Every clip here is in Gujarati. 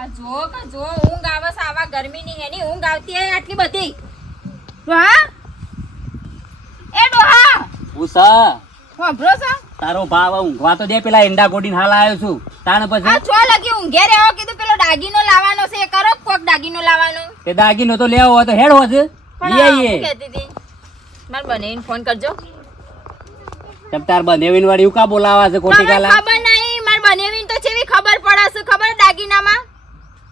આ જો ઊંઘ આવે છે આવા ગરમીની એની ઊંઘ આવતી હે આટલી બધી હા એ ડોહા ઉસા વાપરો છો તારો ભાવ ઊંઘવા તો દે પેલા એંડા ગોડીને હાલ આવ્યો છું તાણ પછી આ છો લગી ઊંઘે રહેવો કીધું પેલો દાગીનો લાવવાનો છે એ કરો કોક દાગીનો લાવવાનો તે દાગીનો તો લેવો હોય તો હેડ હોત લઈ આવીએ કહેતી હતી માર બનેવીને ફોન કરજો તમ તાર બનેવીન વાળી ઉકા બોલાવા છે ખોટી કાલા ખબર નહીં માર બનેવીને તો ચેવી ખબર પડે છે ખબર દાગીનામાં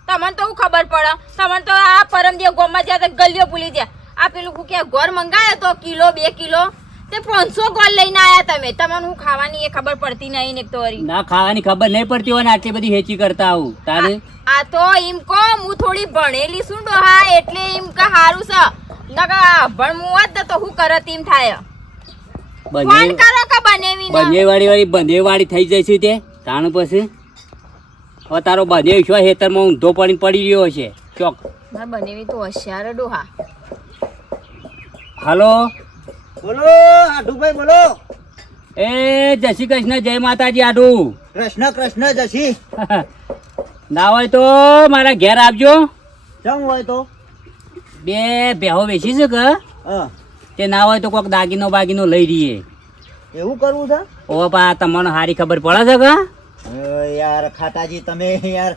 તમને તો ખબર પડે તમને તો આ પરમદિયો ગોમાં જ્યાં તો ગલિયો ભૂલી ગયા આ પેલું કે ઘર મંગાયો તો કિલો 2 કિલો તે 500 ગોળ લઈને આયા તમે તમને હું ખાવાની એ ખબર પડતી નહીં ને તો વરી ના ખાવાની ખબર નહીં પડતી હોય ને આટલી બધી હેચી કરતા આવું તારે આ તો એમ કો હું થોડી ભણેલી છું ડોહા એટલે એમ કે હારું છે નકા ભણવું હોત ને તો હું કરત એમ થાય ફોન કરો કે બનેવી બંધેવાળી થઈ જાય છે તે તાણ પછી હવે તારો બંધેવ છો હેતરમાં ઊંધો પડી રહ્યો હશે ચોક માર બનેવી તો હોશિયાર ડોહા હાલો બોલો આડુભાઈ બોલો. એ જય શ્રી કૃષ્ણ જય માતાજી આડુ કૃષ્ણ કૃષ્ણ જશી. ના હોય તો મારા ઘેર આવજો ચમ હોય તો 2 ભેહો વેચી છે કે હા તે ના હોય તો કોઈક દાગીનો બાગીનો લઈ રહીએ એવું કરવું છે. ઓ પા તમને સારી ખબર પડે છે કે યાર ખાટાજી તમે યાર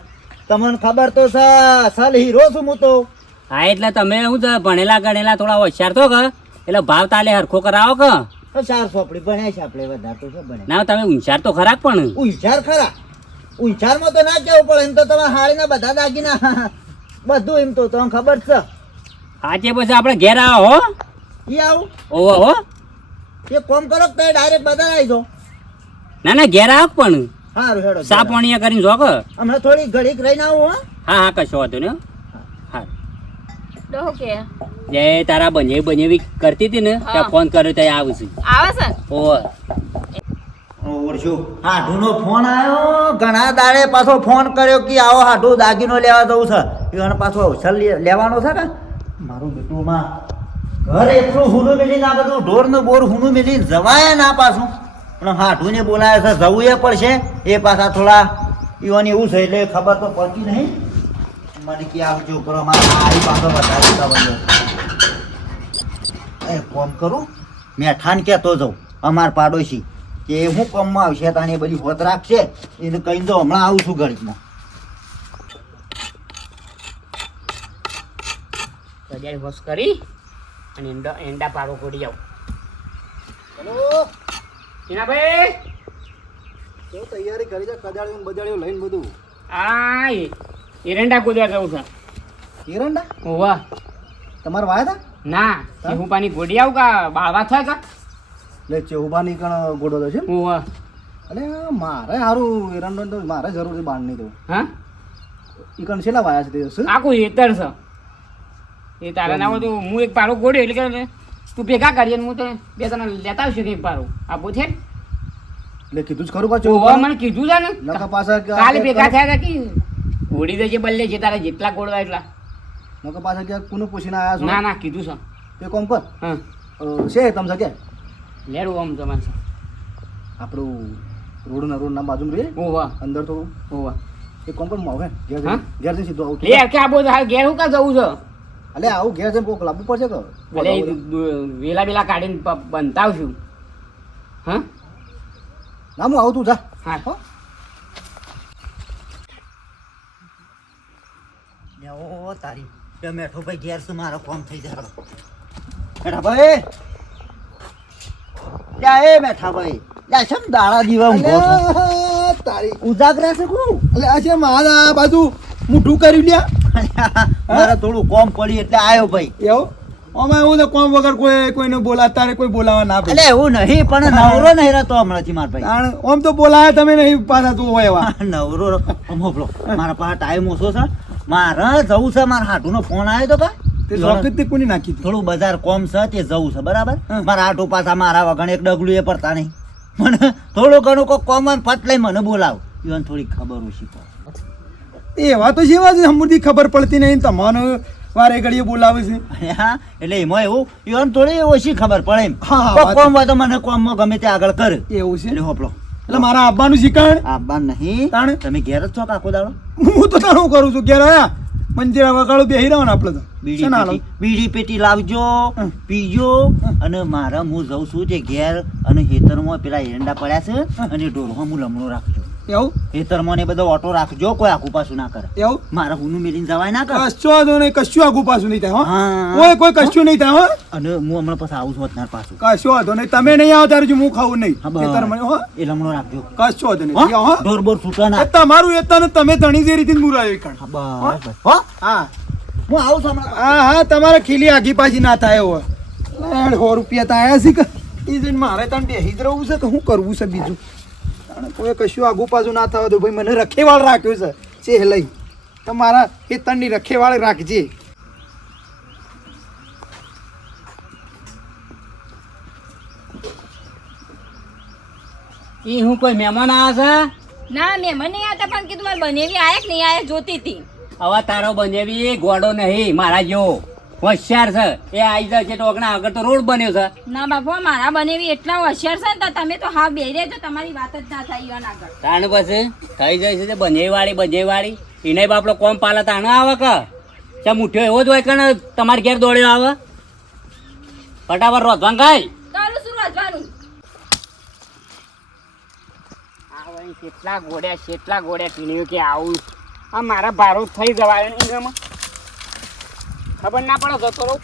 તમને ખબર તો છે સલ હીરો છું હું તો. હા એટલે તમે શું છે ભણેલા ગણેલા થોડા હોશિયાર તો કે એટલે ભાવ તાલે હરખો કરાવો કે 4 ચોપડી ભણ્યા છે આપણે વધારે તો છે ભણે. ના તમે હોશિયાર તો ખરા પણ ઉંચાર ખરા ઉંચારમાં તો ના કેવું પડે એમ તો તમે હાળીના બધા દાગીના બધું એમ તો તમને ખબર છે. આજે પછી આપણે ઘેર આવો હો ઈ આવું ઓહો હો એ કોમ કરો તો ડાયરેક્ટ બધા આવી જાઓ. ના ઘેર આવો પણ સારું હેડો સા પાણી કરીને જો કે હમણાં થોડી ઘડીક રહીને આવું હો. હા કશો વાંધો ને હા ડોહો કે જે તારા બનેવી કરતી હતી ને ત્યાં ફોન કર્યો ત્યાં આવું છું આવે છે ઓહો ઓરશું હાઢુનો ફોન આવ્યો ઘણા દાડે પાછો ફોન કર્યો કે આવો હાઢુ દાગીનો લેવા જવું છે એને પાછો અવસર લેવાનો છે ને મારું બેટુંમાં ઘર એટલું હુનું મિલીને આ બધું ઢોર ને બોર હુનું મિલીને જવાય ના પાછું પણ હાઢુને બોલાવે છે જવું એ પડશે એ પાછા થોડા ઈવાની એવું છે એટલે ખબર તો પડતી નહીં મને કે આ છોકરો મારા આવી પાછો વધારે એ ફોન કરું મેઠાને કહેતો જાઉં અમાર પાડોશી કે હું કામમાં આવશે તાને બધી હોત રાખશે એને કહી દો હમણાં આવું છું ઘડીકમાં. કડિયાળી હોશ કરી અને એંડા પાડો કોડી આવ હેલો ટીનાભાઈ કેવું તૈયારી કરી છે કજાળીઓ બજાળીઓ લઈને બધું આ એરંડા કુદવા જવું છે એરંડા ઓવા તમારે વાયા ના હું પાણી ગોડી આવું કા બાળવા થાય કા એટલે ચેહુબાની કણ ગોડો તો છે ઓવા અરે મારે સારું એરંડો તો મારે જરૂર છે બાર નહીં તો હા એ કણ છેલ્લા વાયા છે તે દિવસે આખું હેતર છે એ તારા ના હોય તો હું એક પારો ગોડ્યો એટલે કે તું ભેગા કરીએ હું તો 2 જણા લેતા આવશું એક પારો આપો છે એટલે કીધું જ ખરું પાછું ઓવા મને કીધું છે ને નકા પાછા કાલે ભેગા થયા હતા કે ગોડી દેજે બલ્લે છે તારા જેટલા ગોળવા એટલા નકા પાછા ક્યાં કોનું પૂછીને આવ્યા છો ના ના કીધું છે તે કોમ કર હા છે તમે કે લેરું આમ તમારે આપણું રોડના બાજુમાં રહીએ ઓવા અંદર થોડું ઓવા એ કોમ પણ આવે હા? ઘેર જઈને સીધું આવું લે કે આ બધું હાલ ઘેર હું કા જવું છે અલે આવું ઘેર જઈને કોક લાવવું પડશે કે ભલે વેલા વેલા કાઢીને બનતાવશું હા ના હું આવું તું જા હા હો ઓ તારી બે મેઠો ભાઈ ઘેર શું મારો કોમ થઈ જાય મેઠા ભાઈ ત્યાં એ મેઠા ભાઈ ત્યાં છે ને દાડા દીવા ઊંઘો છો તારી ઉજાગરા છે કોણ એટલે આ છે મારા બાજુ મુઠું કર્યું લ્યા મારે થોડું કોમ પડી એટલે આવ્યો ભાઈ એવું અમે એવું તો કોમ વગર કોઈને બોલાવે તારે કોઈ બોલાવા ના એટલે એવું નહીં પણ નવરો નહીં રહેતો હમણાંથી મારા ભાઈ ભાઈ ઓમ તો બોલાવે તમે નહીં પાછા તું હોય એવા નવરો મોકલો મારા પાસે ટાઈમ ઓછો છે મારે જવું છે મારા હાટુનો ફોન આવ્યો તો કા તે ચોકલેટ તે કોની નાખી હતી થોડું બજાર કોમ છે તે જવું છે બરાબર મારા હાટુ પાછા મારા વગણ એક ડગલું એ પડતા નહીં મને થોડું ઘણું કોઈ કોમ પત લઈ મને બોલાવ ઈવન થોડી ખબર ઓછી પડે એવા તો જેવા જ હમણાંથી ખબર પડતી નહીં તમને વારે ઘડીએ બોલાવે છે હા એટલે એમાં એવું ઈવન થોડી ઓછી ખબર પડે એમ હા, હા, કોઈ વાત- કોમ હોય તો મને કોમમાં ગમે તે આગળ કરે એવું છે એટલે હોપલો એટલે મારા આબાનું શીખાણ આબા નહીં તાણ? તમે ઘેર જ છો કાકો દાડો હું તો તારું કરું છું ઘેર આયા મંજીરા વગાડું બેહી રહ્યો ને આપણે તો બીડી શેના હાલો? પેટી બીડી પેટી લાવજો હમ. પીજો અને મારા હું જઉં છું તે ઘેર અને ખેતરમાં પેલા એરંડા પડ્યા છે અને ઢોરમાં હું લમણો રાખજો એવું ખેતરમાં ને બધો ઓટો રાખજો કોઈ આખું પાછું ના કરે એવું મારા હુનું મેલીને જવાય ના કરે કશો વાંધો નહીં, કશું આગું પાછું નહીં થાય હો હા. કોઈ કશું નહીં થાય હો અને હું હમણાં પછી આવું છું અત્યાર પાછું કશો વાંધો નહીં, તમે નહીં આવો ત્યારે હું ખાવું નહીં હા, બસ. ખેતરમાં, હો એ લમણો રાખજો કશો વાંધો નહીં હો? ત્યાં, હો ઢોર બોર છૂટા ના એ તમારું એતાને તમે ધણી જે રીતે મુરાયો કણ હા, બસ બસ. હો હા હું આવું છું હમણાં હા હા તમારે ખીલી આગી પાછી ના થાય હોય 100 રૂપિયા તો આયા છે કે એ જઈને મારે તને બેહી જ રહું છે કે શું કરવું છે બીજું તાણે કોઈ કશું આગું પાછું ના થવા દો ભાઈ, મને રખેવાળ રાખ્યો છે ચેહ લઈ તમારા એ તણની રખેવાળ રાખજે. ઈ હું કોઈ મહેમાન આવ્યા ના મહેમાન નહીં આવતા પણ કીધું મારે બનેવી આયા કે નહીં આયા જોતી હતી. છે હવે તારો બનેવી ગોડો નહીં મારા જેવો હોશિયાર છે એ આવી જાય છે ટોકણા આગળ તો રોડ બન્યો છે ના બાપુ મારા બનેવી એટલા હોશિયાર છે ને તો તમે તો હા બે તો તમારી વાત જ ના થાય ઈવન આગળ. તાણ પછી થઈ જાય છે તે બંજેવાળી એને બાપડો કોમ પાલા તાણ આવે કે ચા મુઠ્યો એવો જ હોય કે ને તમારે ઘેર દોડ્યો આવે ફટાફટ રોધવાન ખાય ચાલો શું રજવાનું કેટલા ગોડ્યા પીણ્યું કે આવું આ મારા ભારો થઈ જવાય એમાં ખબર ના પડે જતો રહું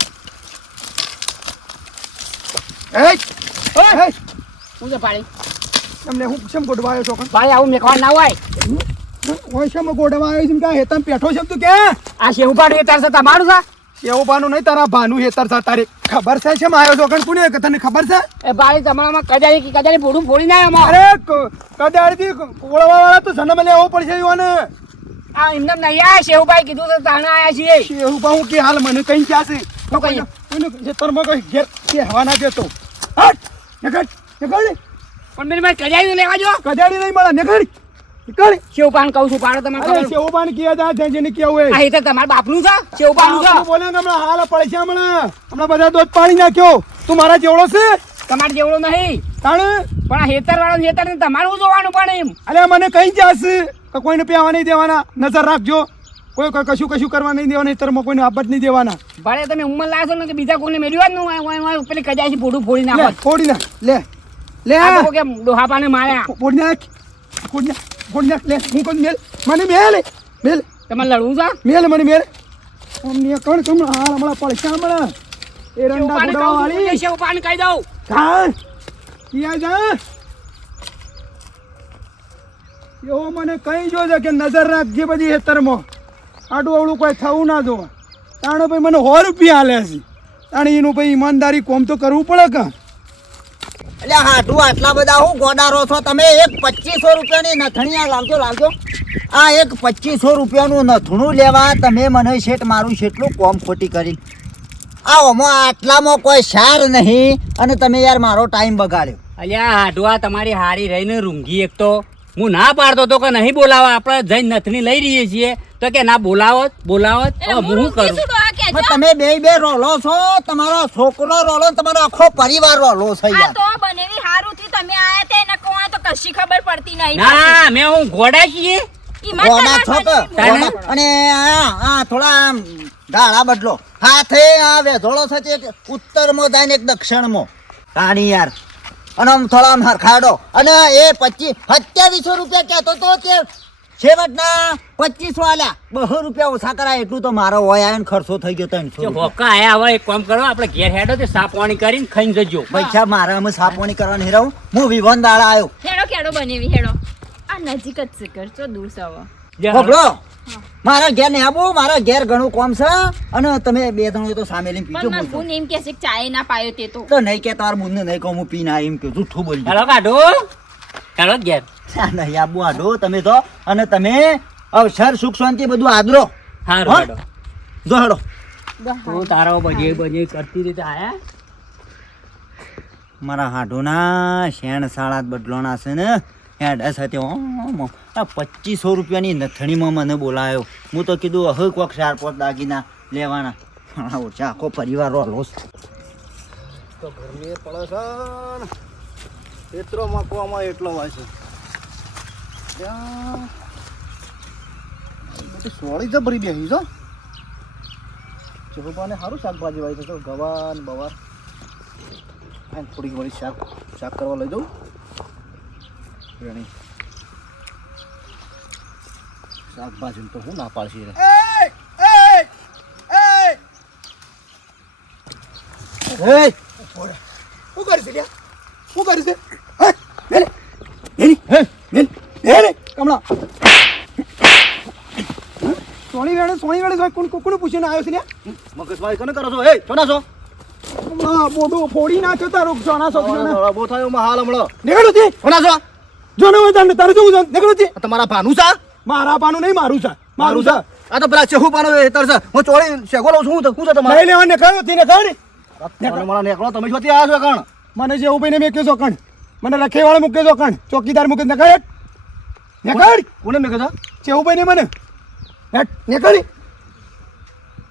એ એ શું છે પાડી તમને હું શેમ ગોડવાયો છો કણ ભાઈ આવું મેકવા ના હોય હોય શેમ ગોડવા આવ્યો છે કે હેતમ પેઠો છે તું કે આ શેહુ પાડી તાર છે તમારું છે એવું બાનું નહીં તારા ભાનું હેતર છે તારે ખબર છે શેમ આવ્યો છો કણ કોને કે તને ખબર છે એ ભાઈ તમારામાં કજારી ફોડું ફોડી ના એમાં અરે કદાળથી કોળવા વાળા તો જન્મ લેવો પડશે યોને આ એમને નહીં આયા શેહુભાઈ કીધું તો તાણે આયા છીએ શેહુ બાહુ કે હાલ મને કઈ ક્યાં છે શું કહીએ? જે તરમાં કઈ ઘેર કે હવા ના દેતો હટ નગડ નગડ પણ મેરી ભાઈ કજારી લેવા જો કદાળી નહીં મળે નગડ નગડ શેહુપાન કહું છું પાડો તમારે અરે ખબર શેહુ બાન કિયા જા જેને કેવું આ એ તો તમારા બાપનું છે શેહુપાનું છે બોલે હમણાં હાલ પડશે હમણાં બધા દોધ પાણી નાખ્યો તું મારા જેવડો છે તમારે જેવડો નહીં તાણ પણ આ હેતર વાળો હેતર ને તમારું જોવાનું પણ એમ અરે મને કઈ જશે કે કોઈને પીવા નહીં દેવાના નજર રાખજો કોઈ કશું કરવા નહીં દેવાના તરમાં કોઈને આપત નહીં દેવાના ભાડે તમે ઉંમર લાગશો ને કે બીજા કોઈને મેળવ્યા જ નહીં પેલી કજારી ફોડું ફોડી લે નાખો ફોડી નાખ લે આ લોકો કેમ ડોહાપાને માર્યા ફોડી નાખ ફોડી નાખ લે હું કોઈ મેલ મને મેલ તમારે લડવું છે મને મેલ અમને કોણ હમણાં પડશે હમણાં એ રંડા ફોડવા વાળી શેહુપાન કહી દઉં કાં ક્યાં જા એવો મને કઈ જો છે કે નજર રાખજે બધી હેતરમાં આડું અવળું કોઈ થવું ના જોવા તાણે ભાઈ મને 100 રૂપિયા હાલે છે તાણે એનું ભાઈ ઈમાનદારી કોમ તો કરવું પડે કે એટલે હાટું આટલા બધા હું ગોડારો છો તમે એક 2500 રૂપિયાની નથણી આ લાવજો આ એક 2500 રૂપિયાનું નથણું લેવા તમે મને શેઠ મારું શેટલું કોમ ખોટી કરી આમાં આટલામાં કોઈ સાર નહીં અને તમે યાર મારો ટાઈમ બગાડ્યો અલ્યા હાડવા તમારી હારી રહીને રૂંઘી એક તો હું ના પાડતો તો કે નહીં બોલાવા આપણે જઈને નથની લઈ રહીએ છીએ તો કે ના બોલાવો એટલે હું હું કરું કીધું તો આ કહેજો. પણ તમે બે રોલો છો તમારો છોકરો રોલો તમારો આખો પરિવાર રોલો છે આ યાર તો બનેવી હારું થી તમે આયા તે એને કોણ તો કશી ખબર પડતી નહીં ના મેં હું ઘોડા છીએ ઈમાન ગોડા છો કે તમારા ગોડા. અને આ થોડા આમ ઢાળા બદલો હાથે આ વેધોળો છે તે ઉત્તરમાં જાય ને એક દક્ષિણમાં તાણી યાર અને આમ થોડા આમ હરખાડો અને એ 2700 રૂપિયા કહેતો તો તે છેવટના 2500 આલ્યા 200 રૂપિયા ઓછા કરાય એટલું તો મારો હોય આયો ને ખર્ચો થઈ ગયો 300 જો રૂપિયા. હોકા આયા હવે એક કામ કરો આપણે ઘેર હેડો તે સાપ પાણી કરીને ખાઈને જજો પૈસા મારા અમે સાપોણી કરવાની રહું હું વિવન દાડા આવ્યો હેડો બનેવી હેડો આ નજીક જ છે ઘર તો દૂર સવો બોલો મારા ઘેર ને આવો મારા ઘેર ઘણું કોમ છે અને તમે બે ત્રણ તો સામે લઈને પીજો પણ માર બુન એમ કે છે કે ચાય ના પાયો તે તો તો નહીં કે તાર બુનને નહીં કહું હું પીને આવી એમ કે જૂઠું બોલજો ચાલો કાઢો ચાલો ઘેર નહીં આબુ આડો તમે તો અને તમે અવસર સુખ શાંતિ બધું આદરો હારું હો? કાઢો જો હેડો તું તારો બજે કરતી રીતે આયા મારા હાડોના શેણ સાળા બદલોના છે ને હેડા સાથે આ 2500 રૂપિયાની નથણીમાં મને બોલાયો હું તો કીધું હવે કોક 4-5 દાગીના લેવાના ઓછા આખો પરિવાર રોલો છે. તો ગરમી પડે છે ને એટલો મકવામાં એટલો હોય છે સોળી જબરી બેહી છો ચરોબાને સારું શાકભાજી વાવી તો ગવાર ને બવાર અને થોડીક વળી શાક કરવા લઈ જાઉં રેણી શાકભાજી તો હું ના પાડશી રે શું કરીશ લ્યા શું કરીશ કમળા સોની વેળે કોને પૂછીને આવ્યો છે લ્યા મગજમારી કને કરો છો એ છો ના છો બોડો ફોડી નાખ્યો તારો સોના સોના બહુ થયો હાલ હમણાં નીકળું છે છો ના છો જોને તારે શું નીકળું છે તમારા ભાનું સા મારા પાનું નહીં મારું છે મારું છે આ તો પેલા ચેહુ પાનો હેતર છે હું ચોળી શેગો લઉં છું હું છે તમારે લઈ લેવા નીકળ્યો તેને ખબર મારા નેકળો તમે શોથી આવ્યા છો કણ મને જેવું ભાઈને મેં કહેશો કણ મને રખેવાળો મૂકે છો કણ ચોકીદાર મૂકે નીકળ નીકળ કોને મેં કીધું જેવું ભાઈને મને નીકળી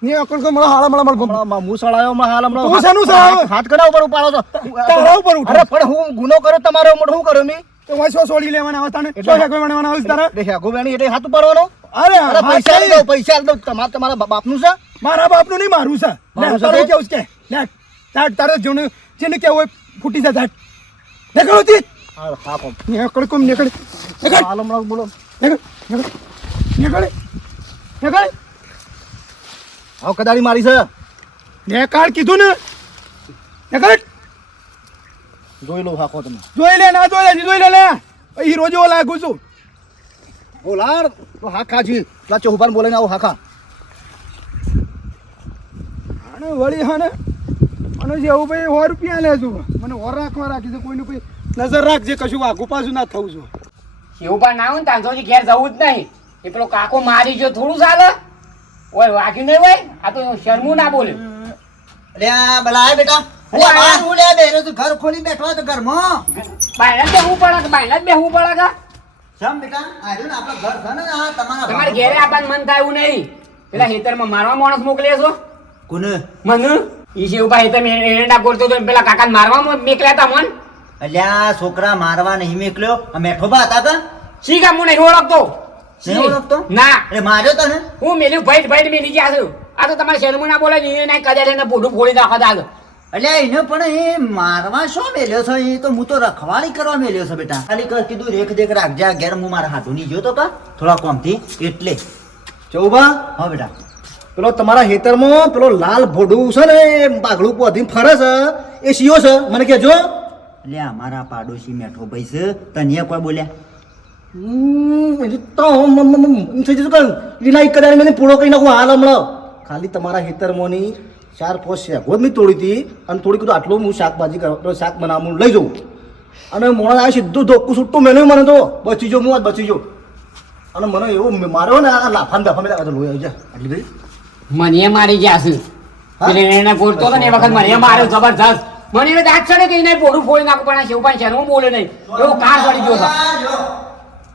ને અકણ કો મળો હાળા મળો હમણાં હું સળાયો હમણાં હાલ હમણાં તું શાનું સળાયો? હાથ કના ઉપર ઉપાડો છો તારા ઉપર ઉઠો. અરે પણ હું ગુનો કર્યો તમારો મોટો શું કર્યો મેં તો વાંચો છોડી લેવાના આવે તને એટલે- શું હેકો બનાવવાના આવે છે તારે દેખે ગોવેણી એટલે હાથ ઉપાડવાનો અરે અરે પૈસા આલી દો પૈસા આલી દો તમારા બાપનું છે મારા બાપનું નહીં મારું છે મારું છે તારું તે? કેવું છે કે તાર તારે જોને જેને કેવું હોય ફૂટી જા ઝાટ નીકળો તી હા કોમ નીકળ કોમ નીકળ નીકળ હાલ હમણાં બોલો નીકળ નીકળ નીકળ નીકળ હવે કદાળી મારી છે નીકળ કીધું ને નીકળ જોઈ લો હાકો તમે જોઈ લે ના જોઈ લે ઈ રોજો લાગુ છું બોલાર તો હા ખાજી પેલા ચૌહાણ બોલે ને આવું હાખા અને વળી હાને અને જેવું ભાઈ 100 રૂપિયા લે છું મને ઓર રાખવા રાખી છે કોઈનું કોઈ નજર રાખજે કશું આગુ પાછું ના થવું છું શિવપા ના હોય ને તાંસોજી ઘેર જવું જ નહીં એ પેલો કાકો મારી ગયો થોડું ચાલે ઓય વાગ્યું નહીં હોય આ તો શરમું ના બોલે અલ્યા બલાય બેટા હું અલ્યા આયા? બહાર હું લે બેરો તું ઘર ખોલી બેઠો હોય તો ઘરમાં બાયણા જ બેહવું પડે કે બાયણા જ બેહવું પડે કે સમ બેટા આર્યું ને આપણું ઘર છે ને આ તમારા તમારે ઘેરે આપવાનું મન થાય એવું નહીં પેલા હેતરમાં મારવા માણસ મોકલે છો કોને મને ઈ શિવપા હેતર એરંડા ગોળતો તો પેલા કાકાને મારવા મેકલ્યા હતા મન અલ્યા છોકરા મારવા નહીં મેકલ્યો આ મેઠોબા હતા કા શી કામ હું નહીં ઓળખતો નહીં ઓળખતો? ના અરે માર્યો તને હું મેલ્યું ભાઈ મેલી ગયા છું આ તો તમારે શરમું ના બોલે ને ના કદાચ એને પોઢું ફોડી નાખો દાદ અલ્યા એને પણ એ મારવા શું મેલ્યો છે એ તો હું તો રખવાળી કરવા મેલ્યો છે બેટા ખાલી કીધું રેખ દેખ રાખજે આ ઘેર હું મારા હાથું નહીં જોતો કા થોડા કોમથી એટલે ચૌબા હા બેટા પેલો તમારા હેતરમાં પેલો લાલ ભોડું છે ને એ બાગડું પોધીને ફરે છે એ સીઓ છે મને કહેજો અલ્યા અમારા પાડોશી મેઠો ભાઈ છે તને કોઈ બોલ્યા તો થઈ જતું કયું એના એક કદાચ મેં પૂરો કરી નાખું હાલ હમણાં ખાલી તમારા હેતરમાંની 4-5 શેગો મેં તોડી હતી અને થોડી કીધું આટલું હું શાકભાજી કરવા શાક બનાવું લઈ જાઉં અને મોણા આ સીધું ધોકું છૂટું મેં મને તો બચી જો હું આજ બચી જો અને મને એવું માર્યો ને આ લાફાન બાફા મેં લોહી આવી જાય આટલી બધી મને મારી ગયા છે પેલે એને બોલતો હતો ને એ વખત મને માર્યો જબરજસ્ત મને એને દાંત ચડે કે એને પોઢું ફોડી નાખું પણ આ શિવપાઈ શરમું બોલે નહીં એવો કાર ચડી ગયો છે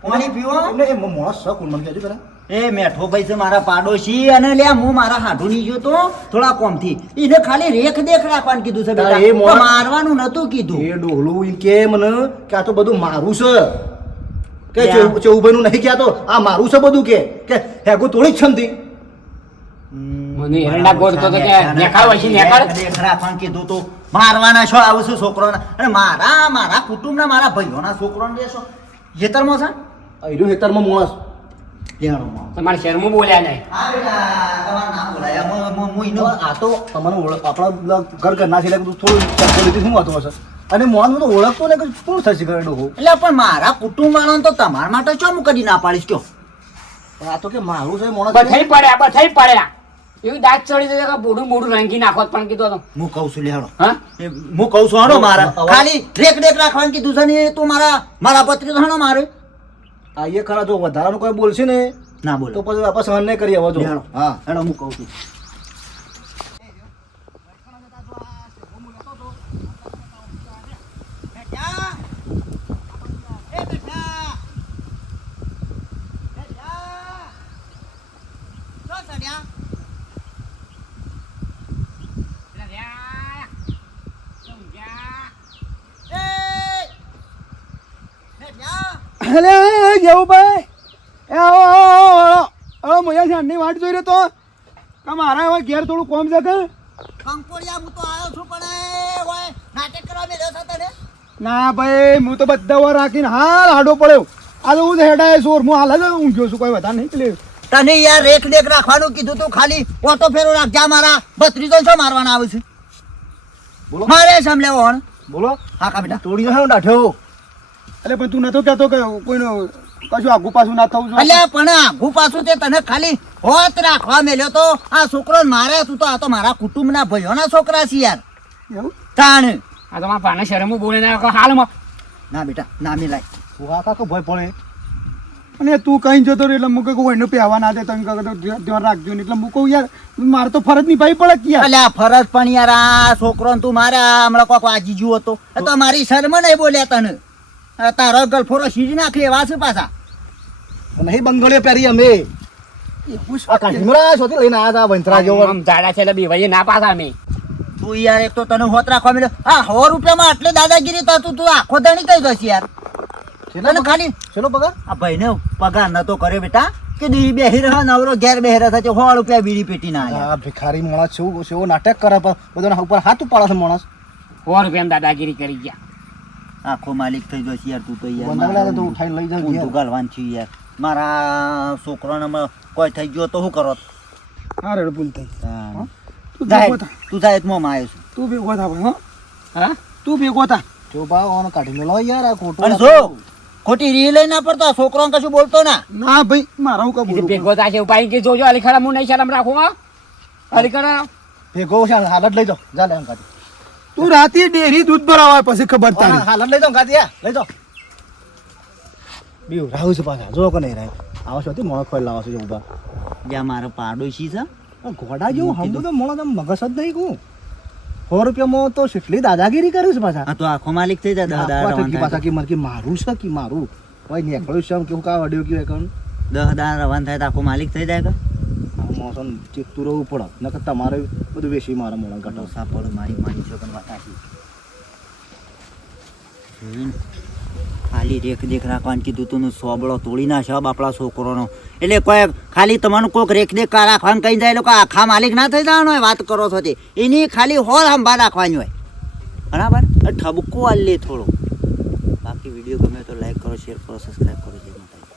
પાણી પીવો એમને એ મોણા શક મને કહેજો પેલા એ મેઠો ભાઈ છે મારા પાડોશી અને લ્યા હું મારા હાથું નહીં જોતો થોડા કોમથી એને ખાલી રેખ દેખ રાખવાનું કીધું છે બેટા એ મોણા- તો મારવાનું નતું કીધું એ ડોહલું એમ કે મને કે આ તો બધું મારું છે કે યા. ચૌભાઈ નું નહીં કહેતો આ મારું છે બધું કે હેગો તોડી જ છમતી મને એરંડા ગોળતો હતો કે નેખાળ વસી નેખાળ દેખ રાખવાનું કીધું તો મારવાના છો આવું છું છોકરોના અને મારા કુટુંબના મારા ભાઈઓના છોકરોને દેશો ખેતરમાં છે આયરો હેતરમાં માણસ લેણોમાં. તમારે શરમું બોલ્યા નહીં હા બેટા તમારું નામ બોલાયા હું ઈનો આ તો તમને આપણા ઘર ઘરના છે એટલે થોડું લીધી શું વાતો હશે અને મોહન તો ઓળખતો ને કે શું થશે ઘરે ડોહો એટલે પણ મારા કુટુંબ વાળાને તો તમારા માટે ચો હું કદી ના પાડીશ કયો પણ આ તો કે મારું છે માણસ બધાય પડ્યા એવું દાંત ચડી જશે કે બોડું બોડું રંગી નાખો પણ કીધું હતો હું કહું છું લેહાડો હા હું કહું છું હાડો મારા અવાજ- ખાલી રેક દેખ રાખવાનું કીધું છે ને એ તું મારા પત્રી તો હાડો મારે આ એ ખરા જો વધારાનું કોઈ બોલશે ને ના તો બોલો પછી આપણે સહન નહીં કરીએ હવે જો લેહાડો. હા હેડો હું કહું છું અલે જેવું ભાઈ એ આવો હવે મયા શાનની વાટ જોઈ રહ્યો તો કે મારા હવે ઘેર થોડું કોમ છે કે કંકોડિયા હું તો આવ્યો છું પણ એ ઓય નાટક કરવા મેલ્યો છે તને ના ભાઈ હું તો બધા વાર રાખીને હાલ આડો પડ્યો આ તો હું હેડાય સોર હું હાલ જ ઊંઘ્યો છું કોઈ વધારે નહીં પેલે તને યાર રેખ દેખ રાખવાનું કીધું તું ખાલી ઓટો ફેરો રાખજા મારા ભત્રીજો છો મારવાના આવે છે બોલો મારે સમલેવો હણ બોલો હા કા બેટા તોડી નાખ્યો દાઠ્યો એટલે પણ તું નતો કહેતો કે કોઈનો કશું આગુ પાછું ના થવું જોઈએ અલ્યા પણ આઘું પાછું તે તને ખાલી હોત રાખવા મેલ્યો તો આ છોકરો મારે તું તો આ તો મારા કુટુંબના ભાઈઓના છોકરા છે યાર એવું તાણ આ તો મારા ભાને શરમું બોલે ના હાલમાં ના બેટા ના મિલાય તું આ કાકો ભય પડે અને તું કઈ જતો રહ્યો એટલે મૂકે કોઈને પહેવા ના દે તમે કહો ધ્યાન રાખજો ને એટલે મૂકો યાર મારે તો ફરજ નહીં ભાઈ પડે કે યાર અલ્યા ફરજ પણ યાર આ છોકરો તું મારે હમણાં કોક વાજી ગયું હતો એ તો મારી શરમ નહીં બોલ્યા તને આ તારો ગલફોરો સીધી નાખી એવા છે પાછા નહીં બંગડીઓ પહેરી અમે એવું આ કાઢીમરા શોધી લઈને આવ્યા હતા વંતરા જેવો આમ જાડા છે એટલે બીવાઈએ ના પાછા અમે તું યાર એક તો તને હોત રાખવા મળ્યો આ 100 રૂપિયામાં આટલે દાદાગીરી તો તું આખો દાણી કઈ જશે યાર તને ખાલી ચલો પગાર આ ભાઈને પગાર નતો કર્યો બેટા કે દી બેહી રહ્યો નવરો ઘેર બેહી રહ્યો છે 100 રૂપિયા બીડી પેટી ના આલ્યા આ ભિખારી માણસ છે એવો નાટક કરે પણ બધાના ઉપર હાથ ઉપાડે છે માણસ 100 રૂપિયામાં દાદાગીરી કરી ગયા આખો માલિક થઈ જશે યાર તું તો બંગલા યાર તો ઉઠાઈને લઈ જાવ ઊંધું ગાલવાન છે યાર મારા છોકરાને હમણાં કોઈ થઈ ગયો તો શું કરો હા રેડ ભૂલ થઈ તું જાય ભેગો થા તું જાય મોમાં આવ્યો છું તું ભેગો થા ભાઈ હો હા તું ભેગો થા જો બા ઓનો કાઢી મેલો યાર આ ખોટું અને જો ખોટી રી લઈ ના પડતો છોકરો કશું બોલતો ના ના ભાઈ મારા હું કીધું કબૂલ ભેગો થાય છે ઉપાય કે જોજો અલીખડા હું નહીં શરમ રાખું હા અલીખડા ભેગો છે હાલત લઈ જાઓ જા લે કાઢી તું રાતે ડેરી દૂધ ભરાવા પછી ખબર તારી હાલત લઈ જાઓ કાઢી લઈ જાઓ બીવ રાહુ છે પાછા જો કે નહીં રાહ આવો છો તે મોણો ખોલ લાવો છો ઉભા જ્યાં મારો પાડોશી છે ઘોડા જેવું હમું તો મોણો તો મગજ જ નહીં કહું 100 રૂપિયામાં તો કેટલી દાદાગીરી કરે છે પાછા આ તો આખો માલિક થઈ જાય દહ દાડા રવાના પાછા થાય કે મારું છે કે મારું કોઈ નીકળ્યું છે કેવું કા વડ્યો કે કણ 10 દાડા રવાના થાય તો આખો માલિક થઈ જાય કે મોસમ ચેકતું રહેવું પડે નકર તમારે બધું વેચી મારા મોણા કાઢો સાપડ મારી મારી છોકન વાતાશી ખાલી રેખ દેખ રાખવાનું કીધું તું સોબળો તોડી ના શબ આપણા છોકરોનો એટલે કોઈ ખાલી તમારું કોઈક રેખ દેખ રાખવાનું કઈ જાય લોકો આખા માલિક ના થઈ જવાનો હોય વાત કરો છો તે એની ખાલી હોર સંભાળ રાખવાની હોય બરાબર ઠબકો આલે થોડો બાકી વિડીયો ગમે તો લાઈક કરો શેર કરો સબસ્ક્રાઈબ